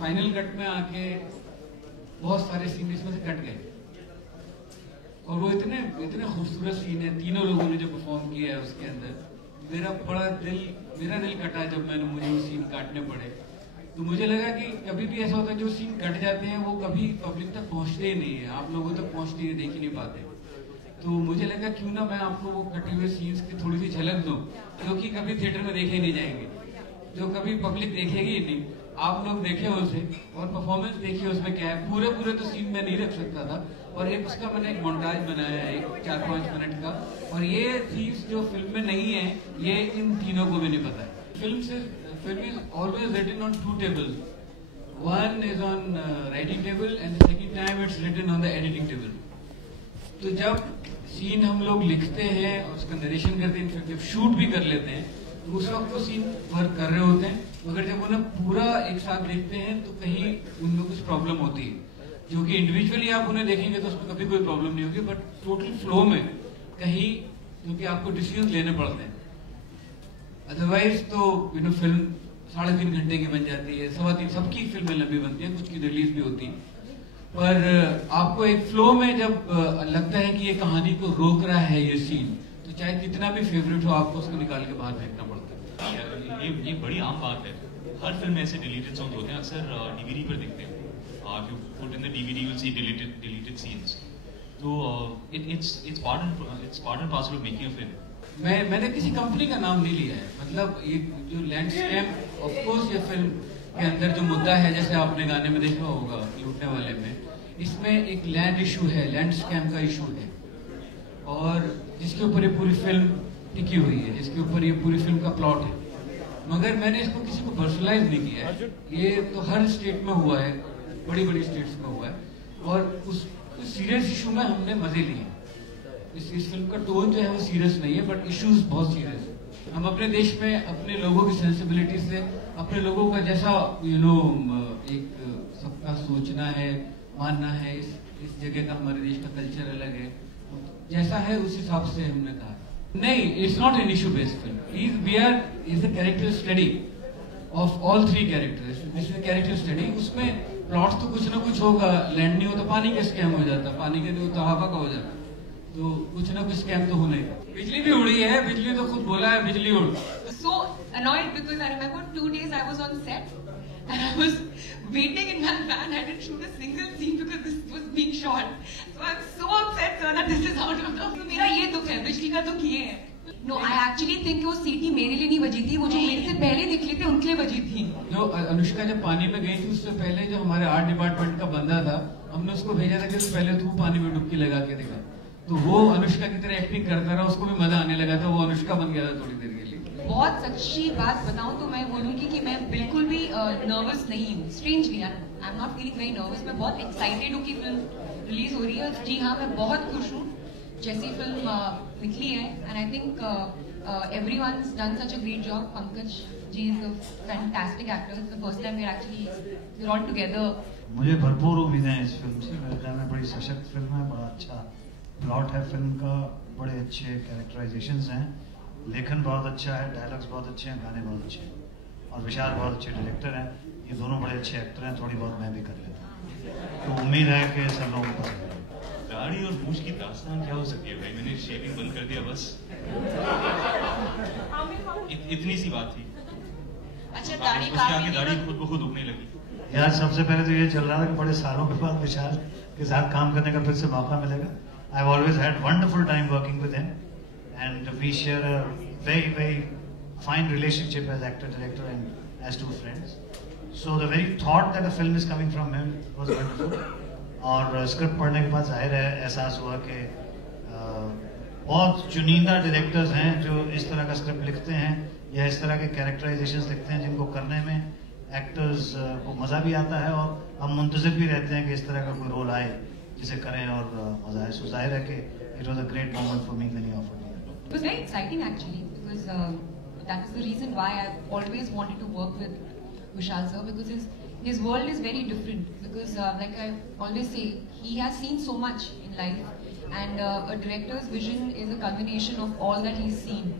Final cut में आके बहुत सारे सीन इसमें से कट गए और वो इतने खूबसूरत सीन है, तीनों लोगों ने जो परफॉर्म किया है उसके अंदर मेरा दिल कटा जब मुझे वो सीन काटने पड़े। तो मुझे लगा कि कभी भी ऐसा होता है जो सीन कट जाते हैं वो कभी पब्लिक तक पहुंचते ही नहीं है, आप लोगों तक पहुंचते ही देख ही नहीं पाते। तो मुझे लगा क्यों ना मैं आपको वो कटे हुए सीन्स की थोड़ी सी झलक दूं, क्योंकि कभी थिएटर में देखे नहीं जाएंगे, जो कभी पब्लिक देखेगी ही नहीं। आप लोग देखे उसे और परफॉर्मेंस देखिए उसमें क्या है। पूरे तो सीन में नहीं रख सकता था और एक उसका मैंने एक मोन्टाज बनाया है, एक 4-5 मिनट का, और ये चीज जो फिल्म में नहीं है ये इन तीनों को भी नहीं पता है। Film is always written on 2 tables. One is on writing table and the second time it's written on the editing table. तो जब सीन हम लोग लिखते हैं और उसका नरेशन करते हैं, जब शूट भी कर लेते हैं तो उस वक्त वो सीन वर्क कर रहे होते हैं, मगर जब उन्हें पूरा एक साथ देखते हैं तो कहीं उनमें कुछ प्रॉब्लम होती है, जो कि इंडिविजुअली आप उन्हें देखेंगे तो उसमें कभी कोई प्रॉब्लम नहीं होगी, बट टोटल फ्लो में कहीं क्योंकि आपको डिसीजन लेने पड़ते हैं। अदरवाइज तो फिल्म 3.5 घंटे की बन जाती है, 3.25, सबकी फिल्में लंबी बनती हैं, कुछ की रिलीज भी होती है, पर आपको एक फ्लो में जब लगता है कि ये कहानी को रोक रहा है ये सीन, तो चाहे कितना भी फेवरेट हो आपको उसको निकाल के बाहर फेंकना पड़ता है। ये बड़ी आम बात है, हर फिल्म में ऐसे डिलीटेड सॉन्ग होते हैं, अक्सर डीवीडी पर दिखते हैं। If you put in the DVD, you'll see deleted scenes. So it's part and parcel of making a film. मैंने किसी कंपनी का नाम नहीं लिया है, मतलब ये जो लैंडस्केप, ऑफ कोर्स ये फिल्म के अंदर जो मुद्दा है, जैसे आपने गाने में देखा होगा लूटने वाले में, इसमें एक लैंड इशू है, लैंडस्केप का इशू है, और जिसके ऊपर ये पूरी फिल्म टिकी हुई है, जिसके ऊपर ये पूरी फिल्म का प्लॉट है। मगर मैंने इसको किसी को पर्सनलाइज नहीं किया है, ये तो हर स्टेट में हुआ है, बड़ी स्टेट्स में हुआ है, और उस सीरियस इशू में हमने मजे लिए। इस फिल्म का टोन जो है वो सीरियस नहीं है, बट इश्यूज बहुत सीरियस है। हम अपने देश में अपने लोगों की सेंसिबिलिटी से, अपने लोगों का जैसा एक सबका सोचना है, मानना है, इस जगह का हमारे देश का कल्चर अलग है, जैसा है उस हिसाब से हमने कहा नहीं, it's not an issue based film, is the character study of all 3 characters. This is character study, उसमें प्लॉट तो कुछ ना कुछ होगा, लैंड नहीं हो तो पानी का स्कैम हो जाता, पानी का नहीं हो तो हवा का हो जाता, तो कुछ ना कुछ स्कैम तो होने। बिजली भी उड़ी है, बिजली तो खुद बोला है, बिजली उड़। So annoyed because I remember 2 days I was on set and I was waiting in my van. I didn't shoot a single scene because this was being shot. So I'm so upset, sir, that this is out of the. मेरा ये दुख है, बिजली का दुख ये है। No, I actually think वो सीटी मेरे लिए नहीं बजी थी, वो जो मेरे से पहले निकली थी उनके लिए बजी थी। जो अनुष्का जब पानी में गई थी उससे पहले जो हमारे आर्ट डिपार्टमेंट का बंदा था, हमने उसको भेजा था कि पहले तू पानी में डुबकी लगा के देखा, तो वो अनुष्का की तरह एक्टिंग करता रहा, उसको भी मजा आने लगा था, वो अनुष्का बन गया था थोड़ी देर के लिए। बहुत सच्ची बात बताऊं तो मैं बोलूंगी कि मैं बिल्कुल भी नर्वस नहीं हूँ। Strangely I am not feeling very nervous. मैं बहुत एक्साइटेड हूँ कि फिल्म रिलीज हो रही है। जी हाँ, मैं बहुत खुश हूँ जैसी फिल्म निकली है, and I think everyone's done such a great job. Pankaj ji is a fantastic actor. It's the first time we're all together. मुझे भरपूर उम्मीदें हैं इस फिल्म से। मेरे ख्याल में बड़ी सशक्त फिल्म है, बड़ा अच्छा प्लॉट है फिल्म का, बड़े अच्छे कैरेक्टराइजेशंस हैं, लेखन बहुत अच्छा है, डायलॉग्स बहुत अच्छे हैं, गाने बहुत अच्छे हैं, और विशाल बहुत अच्छे डायरेक्टर हैं। ये दोनों बड़े अच्छे एक्टर हैं, थोड़ी बहुत मैं भी कर लेता हूँ, तो उम्मीद है कि सब लोगों को पसंद आएगा। दाढ़ी और मूछ की दास्तान क्या हो सकती है भाई, मैंने शेविंग बंद कर दिया बस। इतनी सी बात थी। अच्छा, दाढ़ी खुद ब खुद उगने लगी। यार सबसे पहले तो ये चल रहा था कि बड़े सालों के बाद विशाल के साथ काम करने का फिर से मौका मिलेगा। I have always had wonderful time working with him and we share a very fine relationship as actor director and as 2 friends. So the very thought that a film is coming from him was wonderful. और script पढ़ने के बाद जाहिर है एहसास हुआ कि बहुत चुनिंदा डायरेक्टर्स हैं जो इस तरह का स्क्रिप्ट लिखते हैं या इस तरह के कैरेक्टराइजेशंस लिखते हैं जिनको करने में एक्टर्स को मज़ा भी आता है, और हम मुंतज़िर भी रहते हैं कि इस तरह का कोई रोल आए जिसे करें और मज़ा आए। सो जाहिर है कि it was a great moment for me when he offered me. It was very exciting actually because that is the reason why I always wanted to work with Vishal sir, because his world is very different. Because like I always say, he has seen so much in life, and a director's vision is a culmination of all that he's seen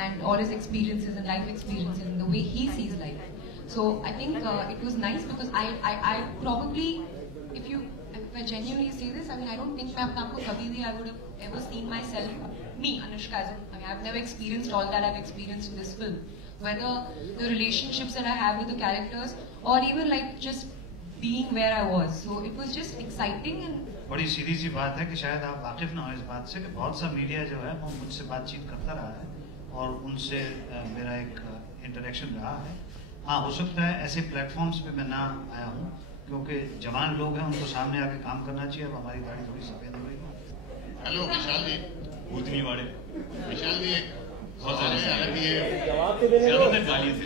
and all his experiences and life experiences and the way he sees life. So I think it was nice because I probably, if I genuinely say this, I mean, I don't think मैं अपने आप को कभी भी I would have ever seen myself, me, Anushka, as I mean, I've never experienced all that I've experienced in this film. Whether the relationships that I have with the characters, or even like just being where I was. So it was just exciting and. बड़ी सीधी सी बात है कि शायद आप वाकिफ ना हो इस बात से कि बहुत सा मीडिया जो है वो मुझसे बातचीत करता रहा है और उनसे मेरा एक इंटरेक्शन रहा है। हाँ, हो सकता है ऐसे प्लेटफॉर्म्स पे मैं ना आया हूँ क्योंकि जवान लोग हैं, उनको सामने आके काम करना चाहिए। अब हमारी गाड़ी थोड़ी सफेद हो गई है। हेलो विशाल जी। भूतनी वाले विशाल जी बहुत सारे ज्यादातर गाली से